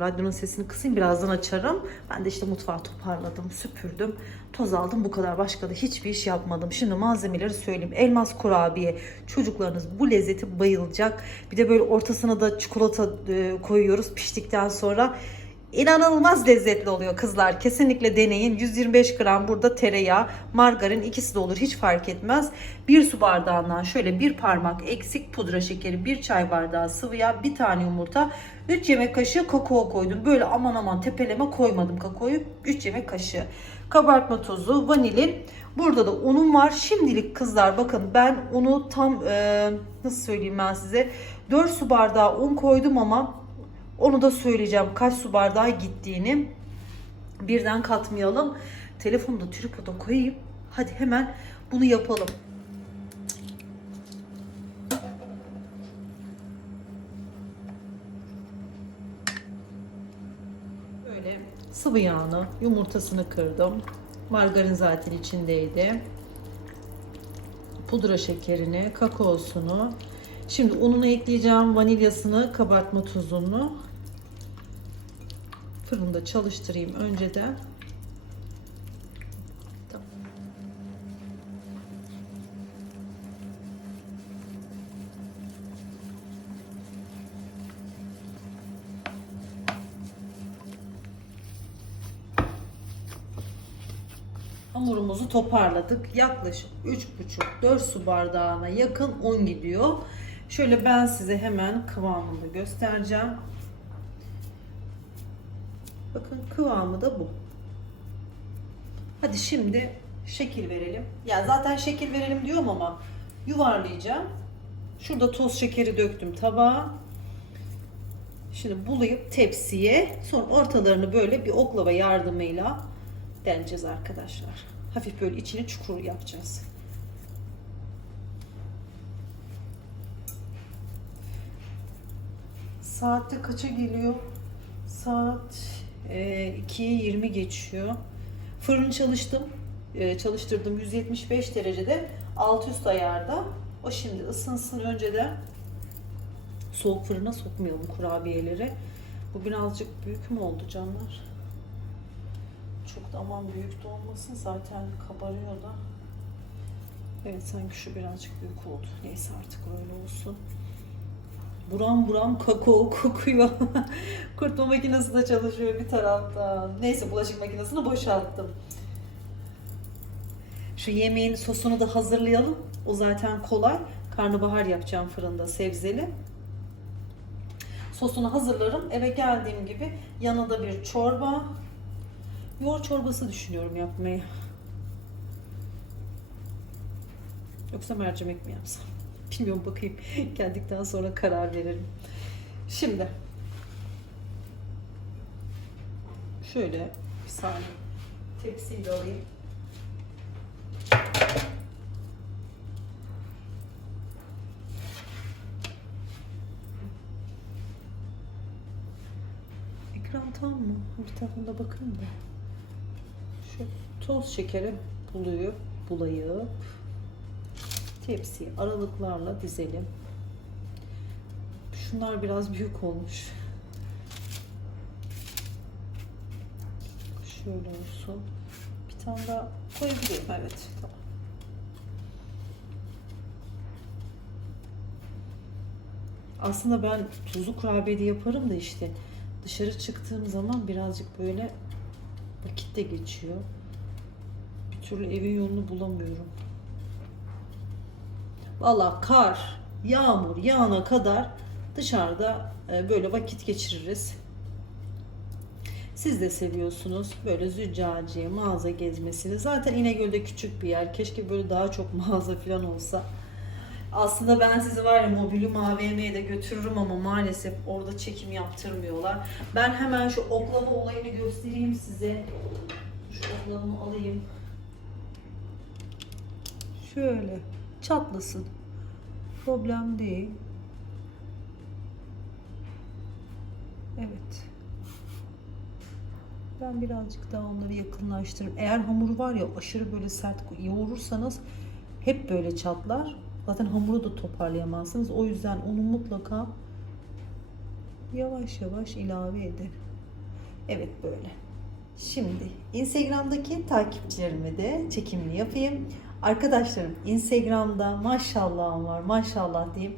Radyonun sesini kısayım birazdan açarım. Ben de işte mutfağı toparladım, süpürdüm, toz aldım. Bu kadar başka da hiçbir iş yapmadım. Şimdi malzemeleri söyleyeyim. Elmas kurabiye. Çocuklarınız bu lezzeti bayılacak. Bir de böyle ortasına da çikolata e, koyuyoruz piştikten sonra. İnanılmaz lezzetli oluyor kızlar. Kesinlikle deneyin. 125 gram burada tereyağı, margarin ikisi de olur hiç fark etmez. Bir su bardağından şöyle bir parmak eksik pudra şekeri, bir çay bardağı sıvı yağ, bir tane yumurta, 3 yemek kaşığı kakao koydum. Böyle aman aman tepeleme koymadım kakaoyu. 3 yemek kaşığı. Kabartma tozu, vanilin. Burada da unum var. Şimdilik kızlar bakın ben unu tam e, nasıl söyleyeyim ben size 4 su bardağı un koydum ama onu da söyleyeceğim kaç su bardağı gittiğini. Birden katmayalım. Telefonu da tripoda koyayım. Hadi hemen bunu yapalım. Böyle sıvı yağını, yumurtasını kırdım. Margarin zaten içindeydi. Pudra şekerini, kakaosunu. Şimdi ununu ekleyeceğim, vanilyasını, kabartma tuzunu. Fırında çalıştırayım önceden. Hamurumuzu toparladık. Yaklaşık 3,5-4 su bardağına yakın un gidiyor. Şöyle ben size hemen kıvamını göstereceğim. Bakın kıvamı da bu. Hadi şimdi şekil verelim. Ya zaten şekil verelim diyorum ama yuvarlayacağım. Şurada toz şekeri döktüm tabağa. Şimdi bulayıp tepsiye sonra ortalarını böyle bir oklava yardımıyla deleceğiz arkadaşlar. Hafif böyle içini çukur yapacağız. Saatte kaça geliyor? Saat e, 2'ye 20 geçiyor. Fırın çalıştım. E, çalıştırdım 175 derecede. Alt üst ayarda. O şimdi ısınsın önceden. Soğuk fırına sokmayalım kurabiyeleri. Bu birazcık büyük mü oldu canlar? Çok da aman büyük de olmasın zaten kabarıyor da. Evet sanki şu birazcık büyük oldu. Neyse artık öyle olsun. Buram buram kakao kokuyor. Kurutma makinesi de çalışıyor bir taraftan. Neyse bulaşık makinesini boşalttım. Şu yemeğin sosunu da hazırlayalım. O zaten kolay. Karnabahar yapacağım fırında sebzeli. Sosunu hazırlarım. Eve geldiğim gibi yanında bir çorba. Yoğurt çorbası düşünüyorum yapmayı. Yoksa mercimek mi yapsam? Bilmiyorum bakayım. Geldikten sonra karar veririm. Şimdi şöyle bir saniye tepsiyi de alayım. Ekran tam mı? Bir tarafına bakayım da. Şu toz şekeri buluyor, bulayıp tepsiyi aralıklarla dizelim. Şunlar biraz büyük olmuş. Şöyle olsun. Bir tane daha koyabilirim. Evet. Tamam. Aslında ben tuzlu kurabiye de yaparım da işte dışarı çıktığım zaman birazcık böyle vakit de geçiyor. Bir türlü evin yolunu bulamıyorum. Valla kar, yağmur yağana kadar dışarıda e, böyle vakit geçiririz. Siz de seviyorsunuz böyle züccaciye, mağaza gezmesini. Zaten İnegöl'de küçük bir yer. Keşke böyle daha çok mağaza falan olsa. Aslında ben sizi var ya Mobilyum AVM'ye de götürürüm ama maalesef orada çekim yaptırmıyorlar. Ben hemen şu oklava olayını göstereyim size. Şu oklavamı alayım. Şöyle çatlasın. Problem değil. Evet. Ben birazcık daha onları yakınlaştırırım. Eğer hamuru var ya aşırı böyle sert yoğurursanız hep böyle çatlar. Zaten hamuru da toparlayamazsınız. O yüzden onu mutlaka yavaş yavaş ilave edin. Evet böyle. Şimdi Instagram'daki takipçilerime de çekimini yapayım. Arkadaşlarım Instagram'da maşallahım var maşallah diyeyim.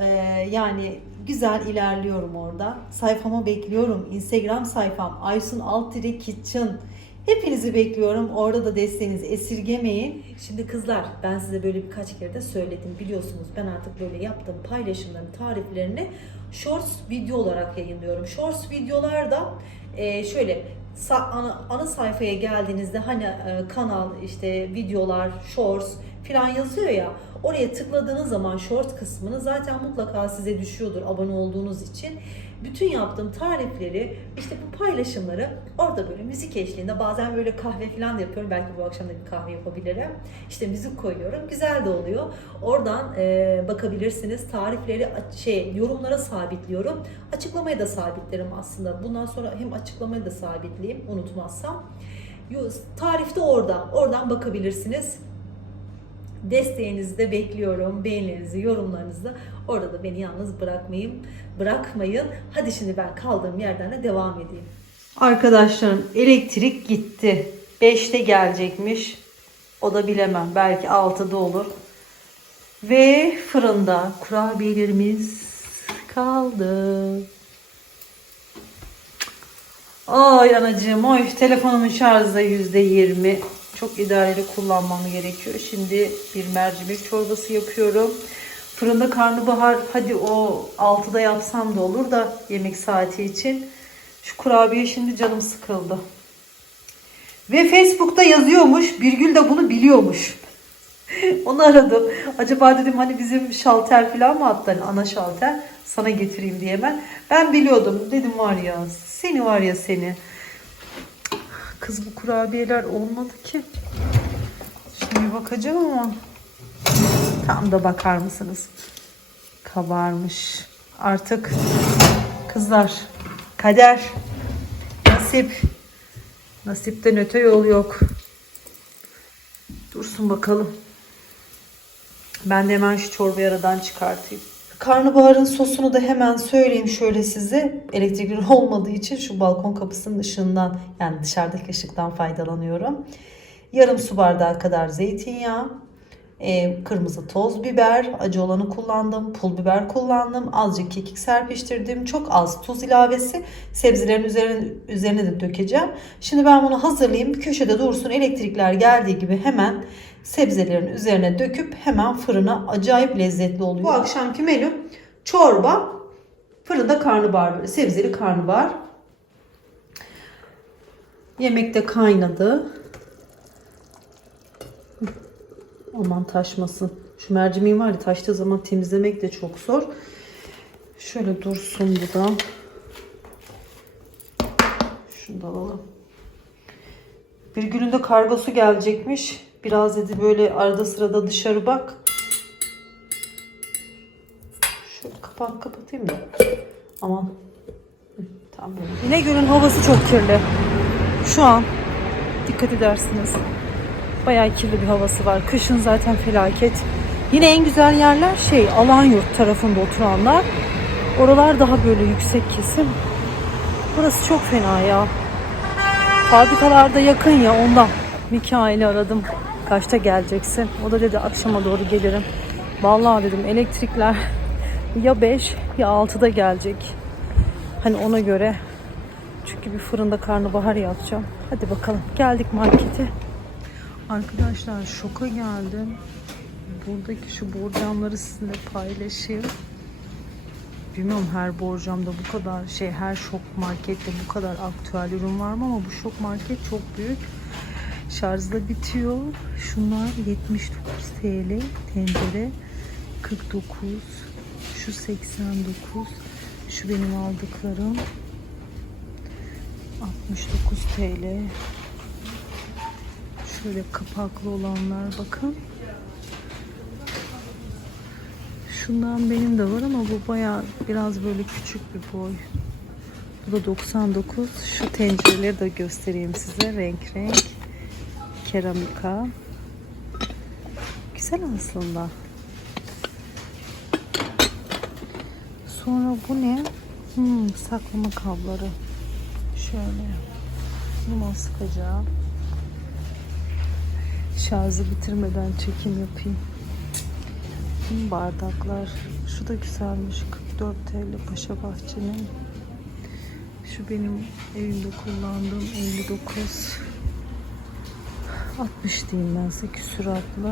Ee, yani güzel ilerliyorum orada. Sayfama bekliyorum. Instagram sayfam Aysun Altire Kitchen. Hepinizi bekliyorum. Orada da desteğinizi esirgemeyin. Şimdi kızlar ben size böyle birkaç kere de söyledim. Biliyorsunuz ben artık böyle yaptığım paylaşımların tariflerini shorts video olarak yayınlıyorum. Shorts videolarda e, şöyle ana, ana sayfaya geldiğinizde hani e, kanal işte videolar, shorts falan yazıyor ya oraya tıkladığınız zaman short kısmını zaten mutlaka size düşüyordur abone olduğunuz için. Bütün yaptığım tarifleri işte bu paylaşımları orada böyle müzik eşliğinde bazen böyle kahve falan da yapıyorum. Belki bu akşam da bir kahve yapabilirim. İşte müzik koyuyorum. Güzel de oluyor. Oradan e, bakabilirsiniz. Tarifleri şey yorumlara sabitliyorum. Açıklamaya da sabitlerim aslında. Bundan sonra hem açıklamayı da sabitleyeyim unutmazsam. Yo- Tarif de orada. Oradan bakabilirsiniz. Desteğinizi de bekliyorum. Beğenilerinizi, yorumlarınızı orada da beni yalnız bırakmayın. Bırakmayın. Hadi şimdi ben kaldığım yerden de devam edeyim. Arkadaşlarım elektrik gitti. 5'te gelecekmiş. O da bilemem. Belki 6'da olur. Ve fırında kurabiyelerimiz kaldı. Ay anacığım oy telefonumun şarjı da yüzde yirmi. Çok idareli kullanmam gerekiyor. Şimdi bir mercimek çorbası yapıyorum. Fırında karnabahar hadi o 6'da yapsam da olur da yemek saati için. Şu kurabiye şimdi canım sıkıldı. Ve Facebook'ta yazıyormuş. Birgül de bunu biliyormuş. Onu aradım. Acaba dedim hani bizim şalter falan mı attı? Hani ana şalter sana getireyim diye ben. Ben biliyordum. Dedim var ya seni var ya seni. Kız bu kurabiyeler olmadı ki. Şimdi bakacağım ama. Tam da bakar mısınız? Kabarmış. Artık kızlar kader nasip nasipten öte yol yok. Dursun bakalım. Ben de hemen şu çorbayı aradan çıkartayım. Karnabaharın sosunu da hemen söyleyeyim şöyle size. Elektrikli olmadığı için şu balkon kapısının ışığından yani dışarıdaki ışıktan faydalanıyorum. Yarım su bardağı kadar zeytinyağı, e, kırmızı toz biber, acı olanı kullandım, pul biber kullandım, azıcık kekik serpiştirdim, çok az tuz ilavesi, sebzelerin üzerine, üzerine de dökeceğim. Şimdi ben bunu hazırlayayım, köşede dursun, elektrikler geldiği gibi hemen sebzelerin üzerine döküp hemen fırına acayip lezzetli oluyor. Bu akşamki menü çorba, fırında karnabahar böyle sebzeli karnabahar. Yemek de kaynadı. Aman taşmasın. Şu mercimeğin var ya taştığı zaman temizlemek de çok zor. Şöyle dursun bu da. Şunu da alalım. Bir gününde kargosu gelecekmiş. Biraz dedi böyle arada sırada dışarı bak. Şöyle kapak kapatayım da. Aman. Tamam böyle. İnegöl'ün havası çok kirli. Şu an dikkat edersiniz. Bayağı kirli bir havası var. Kışın zaten felaket. Yine en güzel yerler şey Alanyurt tarafında oturanlar. Oralar daha böyle yüksek kesim. Burası çok fena ya. Fabrikalarda yakın ya ondan. Mikail'i aradım. Kaçta geleceksin? O da dedi akşama doğru gelirim. Vallahi dedim elektrikler ya 5 ya 6'da gelecek. Hani ona göre. Çünkü bir fırında karnabahar yapacağım. Hadi bakalım. Geldik markete. Arkadaşlar şoka geldim. Buradaki şu borcamları sizinle paylaşayım. Bilmiyorum her borcamda bu kadar şey her şok markette bu kadar aktüel ürün var mı ama bu şok market çok büyük. Şarjda bitiyor. Şunlar 79 TL tencere 49 şu 89 şu benim aldıklarım 69 TL Şöyle kapaklı olanlar bakın. Şundan benim de var ama bu baya biraz böyle küçük bir boy. Bu da 99. Şu tencereleri de göstereyim size. Renk renk. Keramika. Güzel aslında. Sonra bu ne? Hmm, saklama kabları. Şöyle limon sıkacağım. Şarjı bitirmeden çekim yapayım. Tüm bardaklar. Şu da güzelmiş. 44 TL Paşa Bahçe'nin. Şu benim evimde kullandığım 59. 60 diyeyim ben size küsuratlı.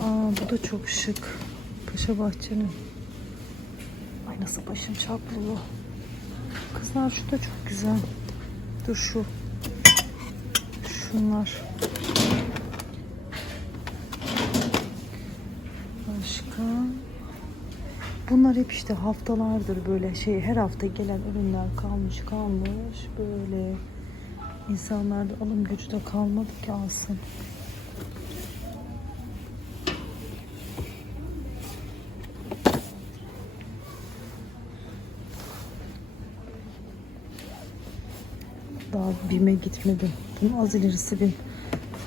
Aa bu da çok şık. Paşa Bahçe'nin. Ay nasıl başım çarpılıyor. Kızlar şu da çok güzel. Dur şu. Şunlar. Başka. Bunlar hep işte haftalardır böyle şey her hafta gelen ürünler kalmış kalmış böyle insanlarda alım gücü de kalmadı ki alsın. Daha BİM'e gitmedim. Bunun az ilerisi BİM.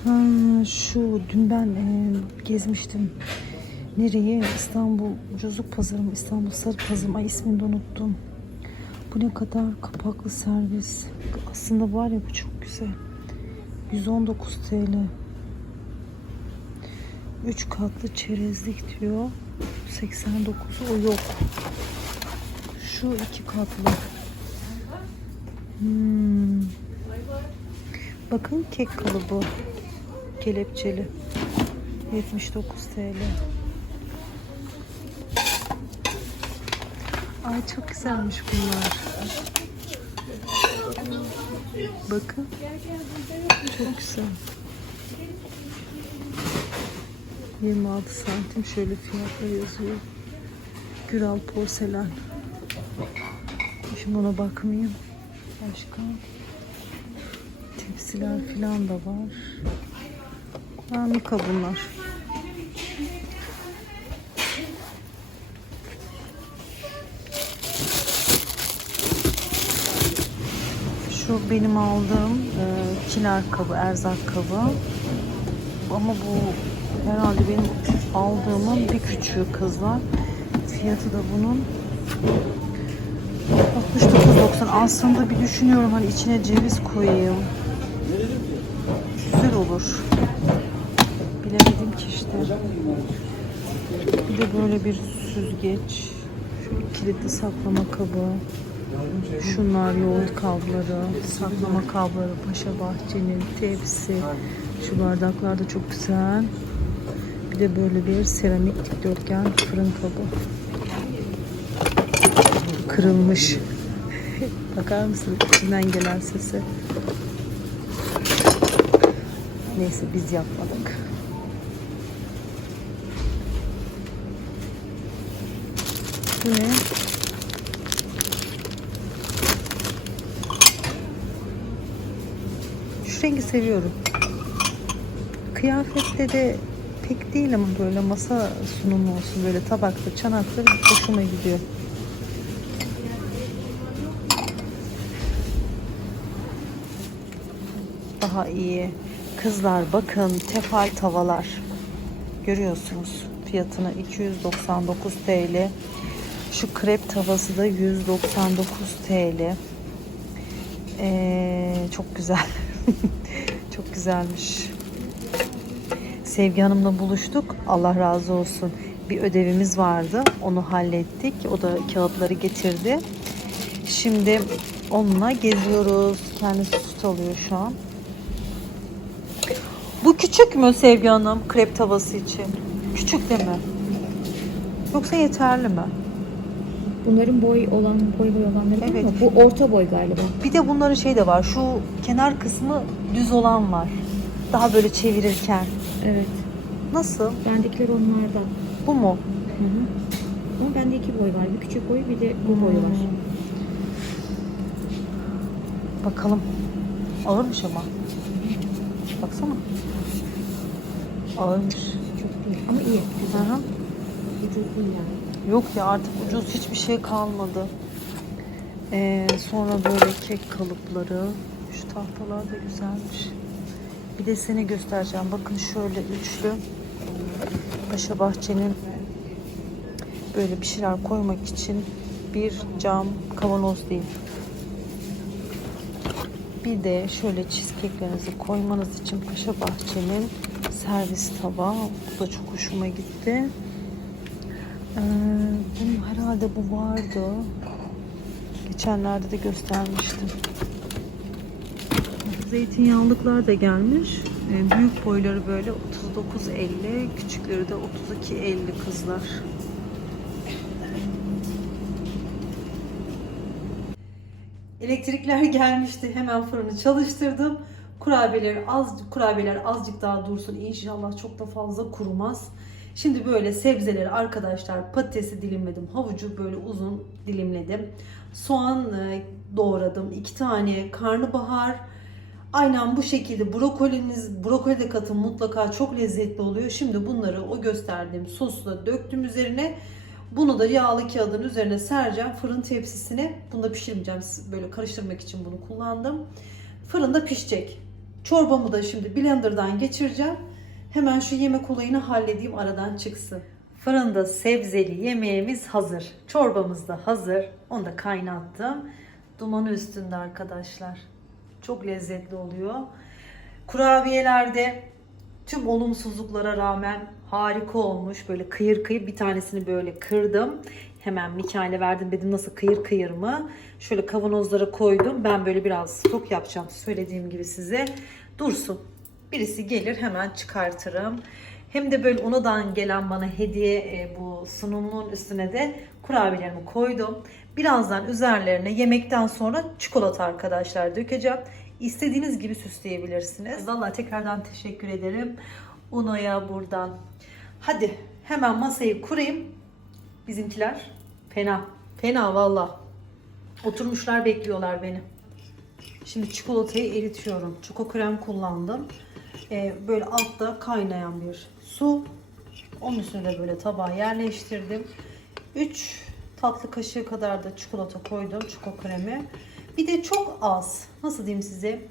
Ha, şu dün ben e, gezmiştim. Nereye? İstanbul Ucuzluk Pazarı mı? İstanbul Sarı Pazarı mı? Ay ismini de unuttum. Bu ne kadar kapaklı servis. Aslında var ya bu çok güzel. 119 TL. 3 katlı çerezlik diyor. 89 o yok. Şu iki katlı. Hmm. Bakın kek kalıbı. Kelepçeli. 79 TL. Ay çok güzelmiş bunlar. Bakın. Çok güzel. 26 santim şöyle fiyatlar yazıyor. Güral porselen. Şimdi ona bakmayayım. Başka tepsiler filan da var. Ha, Mika bunlar. Benim aldığım e, kiler kabı, erzak kabı. Ama bu herhalde benim aldığımın bir küçüğü kızlar. Fiyatı da bunun 69.90. Aslında bir düşünüyorum hani içine ceviz koyayım. Güzel olur. Bilemedim ki işte. Bir de böyle bir süzgeç. Şu kilitli saklama kabı. Şunlar yoğurt kabları, saklama kabları, Paşa Bahçe'nin tepsi. Şu bardaklar da çok güzel. Bir de böyle bir seramik dikdörtgen fırın kabı. Kırılmış. Bakar mısın içinden gelen sesi? Neyse biz yapmadık. Bu? Şu rengi seviyorum. Kıyafette de pek değil ama böyle masa sunumu olsun böyle tabakta, çanakta hoşuma gidiyor. Daha iyi. Kızlar bakın tefal tavalar. Görüyorsunuz fiyatını 299 TL. Şu krep tavası da 199 TL. Ee, çok güzel. çok güzelmiş. Sevgi Hanım'la buluştuk. Allah razı olsun. Bir ödevimiz vardı. Onu hallettik. O da kağıtları getirdi. Şimdi onunla geziyoruz. Kendisi süt alıyor şu an. Bu küçük mü Sevgi Hanım krep tavası için? Küçük değil mi? Yoksa yeterli mi? Bunların boy olan boy boy olanları Evet. ama bu orta boy galiba. Bir de bunların şey de var. Şu kenar kısmı düz olan var. Daha böyle çevirirken. Evet. Nasıl? Bendekiler onlardan. Bu mu? Hı hı. Ama bende iki boy var. Bir küçük boy bir de bu boyu var. Bakalım. Ağırmış ama. Baksana. Ağırmış. Çok değil ama iyi. Güzel. Hı hı. Değil yani. Yok ya artık ucuz hiçbir şey kalmadı. Ee, sonra böyle kek kalıpları. Şu tahtalar da güzelmiş. Bir de seni göstereceğim. Bakın şöyle üçlü. Paşa Bahçe'nin böyle bir şeyler koymak için bir cam kavanoz değil. Bir de şöyle cheesecake'lerinizi koymanız için Paşa Bahçe'nin servis tabağı. Bu da çok hoşuma gitti. Ee, bunun herhalde bu vardı. Geçenlerde de göstermiştim. Zeytinyağlıklar da gelmiş. Ee, büyük boyları böyle 39.50, küçükleri de 32.50 kızlar. Elektrikler gelmişti. Hemen fırını çalıştırdım. Kurabiyeler az kurabiyeler azıcık daha dursun. İnşallah çok da fazla kurumaz. Şimdi böyle sebzeleri arkadaşlar patatesi dilimledim. Havucu böyle uzun dilimledim. Soğan e, doğradım. iki tane karnabahar. Aynen bu şekilde brokoliniz, brokoli de katın mutlaka çok lezzetli oluyor. Şimdi bunları o gösterdiğim sosla döktüm üzerine. Bunu da yağlı kağıdın üzerine sereceğim fırın tepsisine. Bunu da pişirmeyeceğim. Böyle karıştırmak için bunu kullandım. Fırında pişecek. Çorbamı da şimdi blenderdan geçireceğim. Hemen şu yemek olayını halledeyim aradan çıksın. Fırında sebzeli yemeğimiz hazır. Çorbamız da hazır. Onu da kaynattım. Dumanı üstünde arkadaşlar. Çok lezzetli oluyor. Kurabiyelerde tüm olumsuzluklara rağmen harika olmuş. Böyle kıyır kıyır bir tanesini böyle kırdım. Hemen Mikail'e verdim dedim nasıl kıyır kıyır mı? Şöyle kavanozlara koydum. Ben böyle biraz stok yapacağım söylediğim gibi size. Dursun. Birisi gelir hemen çıkartırım. Hem de böyle onadan gelen bana hediye e, bu sunumun üstüne de kurabiyelerimi koydum. Birazdan üzerlerine yemekten sonra çikolata arkadaşlar dökeceğim. İstediğiniz gibi süsleyebilirsiniz. Vallahi tekrardan teşekkür ederim. Uno'ya buradan. Hadi hemen masayı kurayım. Bizimkiler fena. Fena valla. Oturmuşlar bekliyorlar beni. Şimdi çikolatayı eritiyorum. Çoko krem kullandım. Ee, böyle altta kaynayan bir su. Onun üstüne de böyle tabağa yerleştirdim. 3 tatlı kaşığı kadar da çikolata koydum. Çoko kremi. Bir de çok az. Nasıl diyeyim size?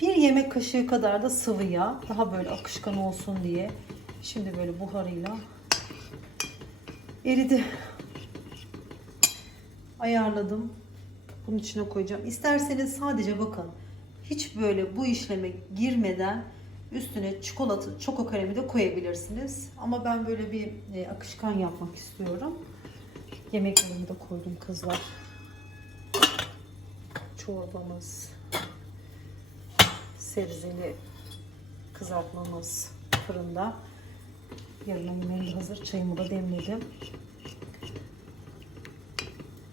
Bir yemek kaşığı kadar da sıvı yağ. Daha böyle akışkan olsun diye. Şimdi böyle buharıyla eridi. Ayarladım. Bunun içine koyacağım. İsterseniz sadece bakın. Hiç böyle bu işleme girmeden üstüne çikolata, çoko kremi de koyabilirsiniz. Ama ben böyle bir e, akışkan yapmak istiyorum. Yemeklerimi de koydum kızlar. Çorbamız, sebzeli kızartmamız fırında. Yarına yemeğim hazır. Çayımı da demledim.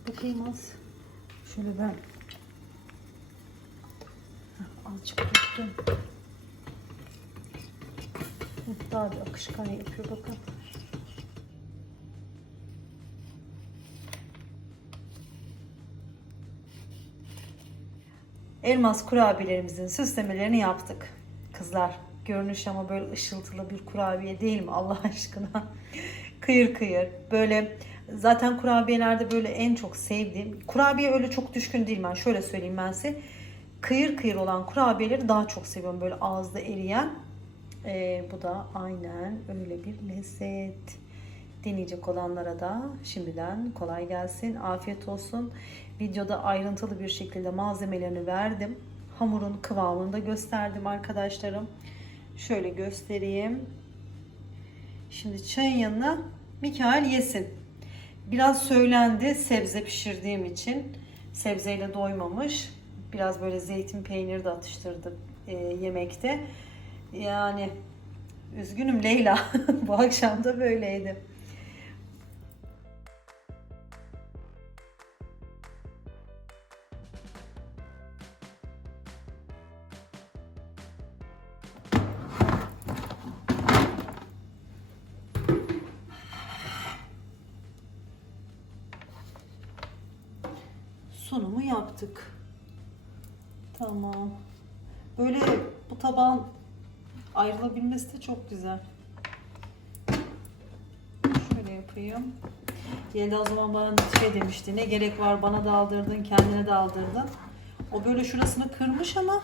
Bakayım az. Şöyle ben azıcık. Heh, Daha bir akışkan yapıyor bakın. Elmas kurabiyelerimizin süslemelerini yaptık. Kızlar görünüş ama böyle ışıltılı bir kurabiye değil mi Allah aşkına? kıyır kıyır böyle zaten kurabiyelerde böyle en çok sevdiğim kurabiye öyle çok düşkün değilim ben şöyle söyleyeyim ben size kıyır kıyır olan kurabiyeleri daha çok seviyorum böyle ağızda eriyen Ee, bu da aynen öyle bir lezzet deneyecek olanlara da şimdiden kolay gelsin afiyet olsun videoda ayrıntılı bir şekilde malzemelerini verdim hamurun kıvamını da gösterdim arkadaşlarım şöyle göstereyim Şimdi çayın yanına Mikael yesin. Biraz söylendi sebze pişirdiğim için. Sebzeyle doymamış. Biraz böyle zeytin peyniri de atıştırdım e, yemekte. Yani üzgünüm Leyla. Bu akşam da böyleydi. Sunumu yaptık. Tamam. Böyle bu tabağın ayrılabilmesi de çok güzel. Şöyle yapayım. Yelda o zaman bana şey demişti. Ne gerek var bana da aldırdın, kendine de aldırdın. O böyle şurasını kırmış ama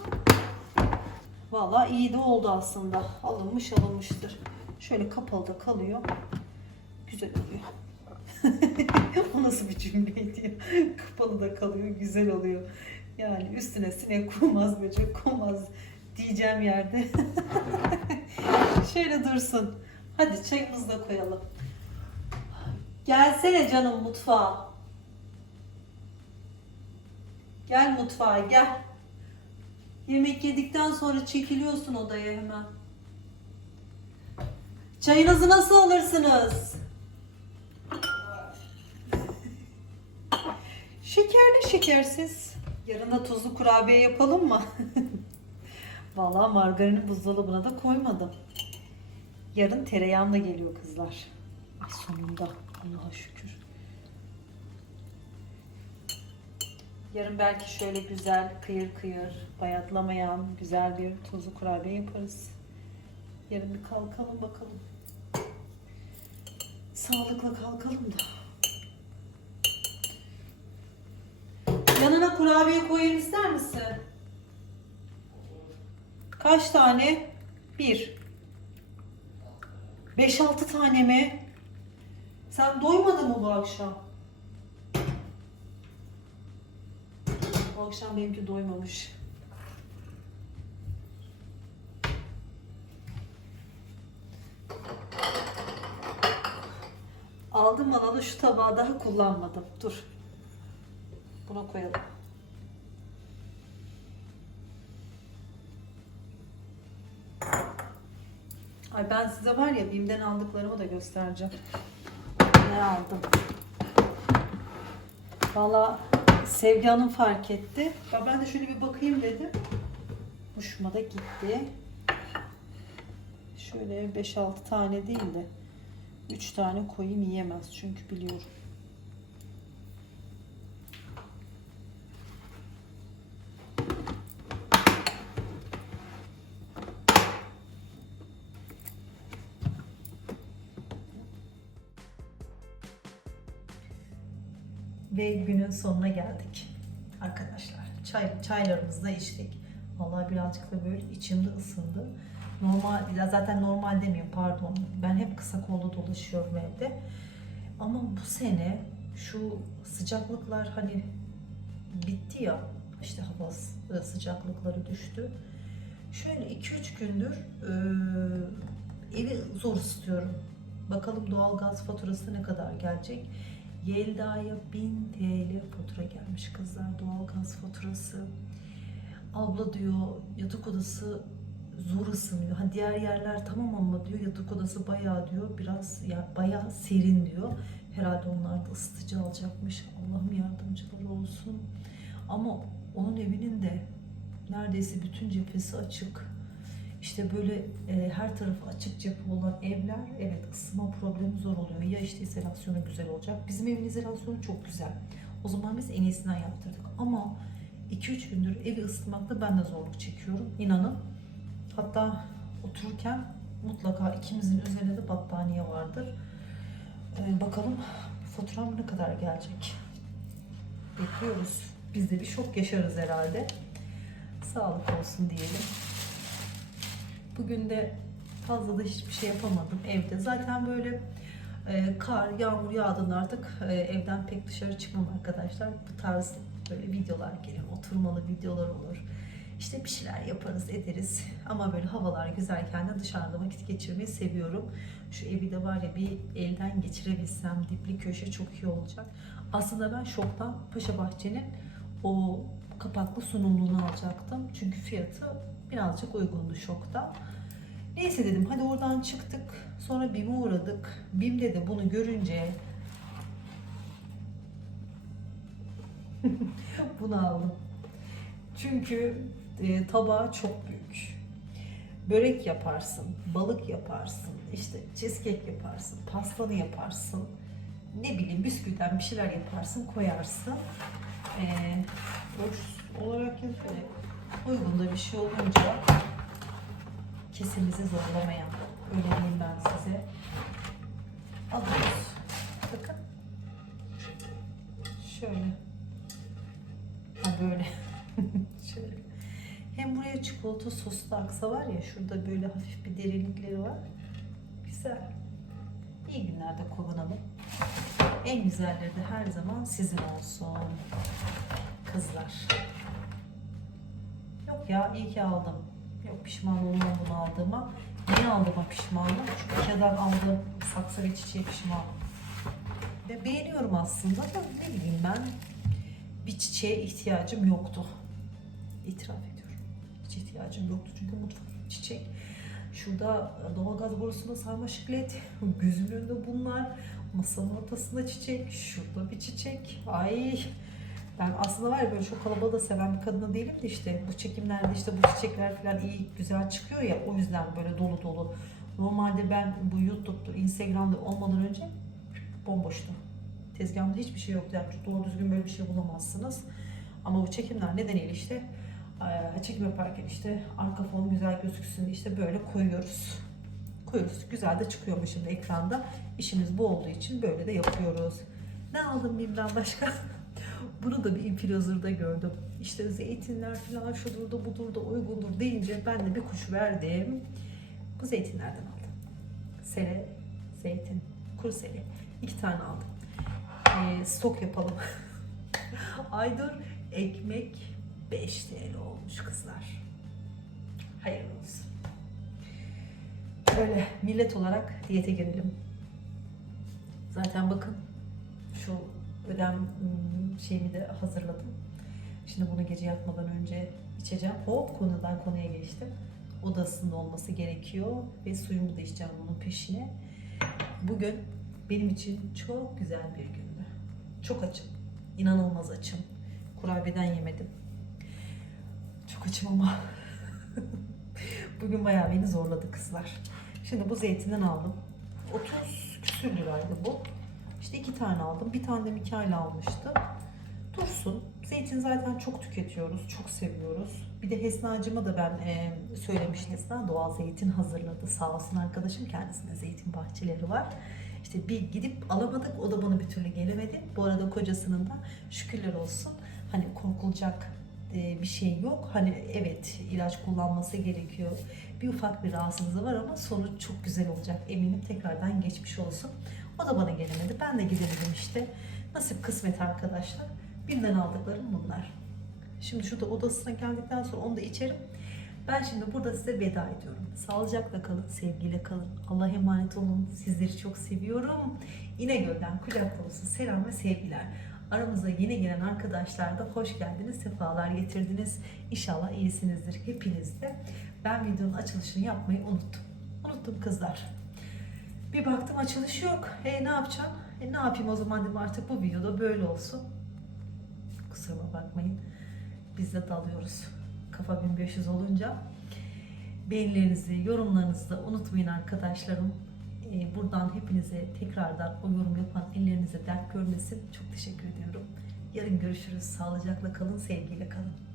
vallahi iyi de oldu aslında. Alınmış alınmıştır. Şöyle kapalı da kalıyor. Güzel oluyor. o nasıl bir cümleydi? Kapalı da kalıyor, güzel oluyor. Yani üstüne sinek konmaz, böcek konmaz diyeceğim yerde. Şöyle dursun. Hadi çayımızı da koyalım. Gelsene canım mutfağa. Gel mutfağa gel. Yemek yedikten sonra çekiliyorsun odaya hemen. Çayınızı nasıl alırsınız? Şekerli şekersiz. Yarın da tuzlu kurabiye yapalım mı? Vallahi margarini buzdolabına da koymadım. Yarın tereyağımla geliyor kızlar. Ay sonunda. Allah'a şükür. Yarın belki şöyle güzel kıyır kıyır bayatlamayan güzel bir tuzlu kurabiye yaparız. Yarın bir kalkalım bakalım. Sağlıkla kalkalım da. Yanına kurabiye koyayım ister misin? Kaç tane? Bir. Beş altı tane mi? Sen doymadın mı bu akşam? Bu akşam benimki doymamış. Aldım alalı şu tabağı daha kullanmadım. Dur. Buna koyalım. Ay ben size var ya BİM'den aldıklarımı da göstereceğim. Ne aldım? Valla Sevgi Hanım fark etti. Ya ben de şöyle bir bakayım dedim. Hoşuma da gitti. Şöyle 5-6 tane değil de 3 tane koyayım yiyemez çünkü biliyorum. Ve günün sonuna geldik. Arkadaşlar çay, çaylarımızı da içtik. Vallahi birazcık da böyle içimde ısındı. Normal, zaten normal demeyeyim pardon. Ben hep kısa kollu dolaşıyorum evde. Ama bu sene şu sıcaklıklar hani bitti ya işte hava sı- sıcaklıkları düştü. Şöyle 2-3 gündür eee, evi zor istiyorum. Bakalım doğalgaz faturası ne kadar gelecek. Yelda'ya 1000 TL fatura gelmiş kızlar doğalgaz faturası. Abla diyor yatak odası zor ısınıyor. Ha diğer yerler tamam ama diyor yatak odası bayağı diyor biraz ya bayağı serin diyor. Herhalde onlar da ısıtıcı alacakmış. Allah'ım yardımcıları olsun. Ama onun evinin de neredeyse bütün cephesi açık. İşte böyle e, her tarafı açık cephe olan evler evet ısınma problemi zor oluyor. Ya işte izolasyonu güzel olacak. Bizim evin izolasyonu çok güzel. O zaman biz en iyisinden yaptırdık. Ama 2-3 gündür evi ısıtmakta ben de zorluk çekiyorum. İnanın. Hatta otururken mutlaka ikimizin üzerinde de battaniye vardır. Ee, bakalım faturam ne kadar gelecek. Bekliyoruz. Biz de bir şok yaşarız herhalde. Sağlık olsun diyelim. Bugün de fazla da hiçbir şey yapamadım evde. Zaten böyle e, kar, yağmur yağdığında artık e, evden pek dışarı çıkmam arkadaşlar. Bu tarz böyle videolar gelir, oturmalı videolar olur. İşte bir şeyler yaparız, ederiz. Ama böyle havalar güzelken de dışarıda vakit geçirmeyi seviyorum. Şu evi de var ya bir elden geçirebilsem dipli köşe çok iyi olacak. Aslında ben şoktan Paşa Bahçe'nin o kapaklı sunumluğunu alacaktım. Çünkü fiyatı birazcık uygundu şokta. Neyse dedim hadi oradan çıktık. Sonra BİM'e uğradık. BİM'de de bunu görünce bunu aldım. Çünkü e, tabağı çok büyük. Börek yaparsın, balık yaparsın, işte cheesecake yaparsın, pastanı yaparsın. Ne bileyim bisküviden bir şeyler yaparsın, koyarsın. E, boş olarak böyle uygun da bir şey olunca kesimizi zorlamayan öyle diyeyim ben size. Alıyoruz. Bakın. Şöyle. Ha böyle. Şöyle. Hem buraya çikolata soslu aksa var ya şurada böyle hafif bir derinlikleri var. Güzel. İyi günlerde kullanalım. En güzelleri de her zaman sizin olsun. Kızlar. Ya iyi ki aldım. Yok pişman olmam bunu aldığıma. Niye aldığıma pişmanım? Çünkü Ikea'dan aldığım saksı ve çiçeğe pişmanım. Ve beğeniyorum aslında da ne bileyim ben bir çiçeğe ihtiyacım yoktu. İtiraf ediyorum. Hiç ihtiyacım yoktu çünkü mutfak çiçek. Şurada doğalgaz borusunda sarmaşık led, gözümün önünde bunlar, masanın ortasında çiçek, şurada bir çiçek. Ay ben aslında var ya böyle çok kalabalığı da seven bir kadına değilim de işte bu çekimlerde işte bu çiçekler falan iyi güzel çıkıyor ya o yüzden böyle dolu dolu. Normalde ben bu YouTube'da, Instagram'da olmadan önce bomboştu. Tezgahımda hiçbir şey yoktu. Yani doğru düzgün böyle bir şey bulamazsınız. Ama bu çekimler nedeniyle işte eee, çekim yaparken işte arka fon güzel gözüksün işte böyle koyuyoruz. Koyuyoruz. Güzel de çıkıyor mu şimdi ekranda. İşimiz bu olduğu için böyle de yapıyoruz. Ne aldım bilmem başka. Bunu da bir influencer'da gördüm. İşte zeytinler falan şudur da budur da uygundur deyince ben de bir kuş verdim. Bu zeytinlerden aldım. Sele, zeytin, kuru sele. İki tane aldım. Ee, stok yapalım. Aydır ekmek 5 TL olmuş kızlar. Hayırlı olsun. Böyle millet olarak diyete girelim. Zaten bakın şu ödem ım, şeyimi de hazırladım. Şimdi bunu gece yatmadan önce içeceğim. Hop konudan konuya geçtim. Odasında olması gerekiyor ve suyumu da içeceğim bunun peşine. Bugün benim için çok güzel bir gündü. Çok açım. İnanılmaz açım. Kurabiyeden yemedim. Çok açım ama. Bugün bayağı beni zorladı kızlar. Şimdi bu zeytinden aldım. 30 küsür liraydı bu. İşte iki tane aldım. Bir tane de Mikail almıştı. Dursun. Zeytin zaten çok tüketiyoruz. Çok seviyoruz. Bir de Hesna'cıma da ben e, söylemiştim. Hesna doğal zeytin hazırladı. Sağ olsun arkadaşım. Kendisinde zeytin bahçeleri var. İşte bir gidip alamadık. O da bana bir türlü gelemedi. Bu arada kocasının da şükürler olsun. Hani korkulacak bir şey yok. Hani evet ilaç kullanması gerekiyor. Bir ufak bir rahatsızlığı var ama sonuç çok güzel olacak. Eminim tekrardan geçmiş olsun. O da bana gelemedi. Ben de gidemedim işte. Nasip kısmet arkadaşlar. Birinden aldıklarım bunlar. Şimdi şurada odasına geldikten sonra onu da içerim. Ben şimdi burada size veda ediyorum. Sağlıcakla kalın, sevgiyle kalın. Allah'a emanet olun. Sizleri çok seviyorum. İnegöl'den kucak dolusu selam ve sevgiler. Aramıza yeni gelen arkadaşlar da hoş geldiniz, sefalar getirdiniz. İnşallah iyisinizdir hepiniz de. Ben videonun açılışını yapmayı unuttum. Unuttum kızlar. Bir baktım açılış yok. E ne yapacağım? E ne yapayım o zaman dedim artık bu videoda böyle olsun. Kusuruma bakmayın. Biz de dalıyoruz. Kafa 1500 olunca. Beğenilerinizi, yorumlarınızı da unutmayın arkadaşlarım. Ee, buradan hepinize tekrardan o yorum yapan ellerinize dert görmesin. Çok teşekkür ediyorum. Yarın görüşürüz. Sağlıcakla kalın, sevgiyle kalın.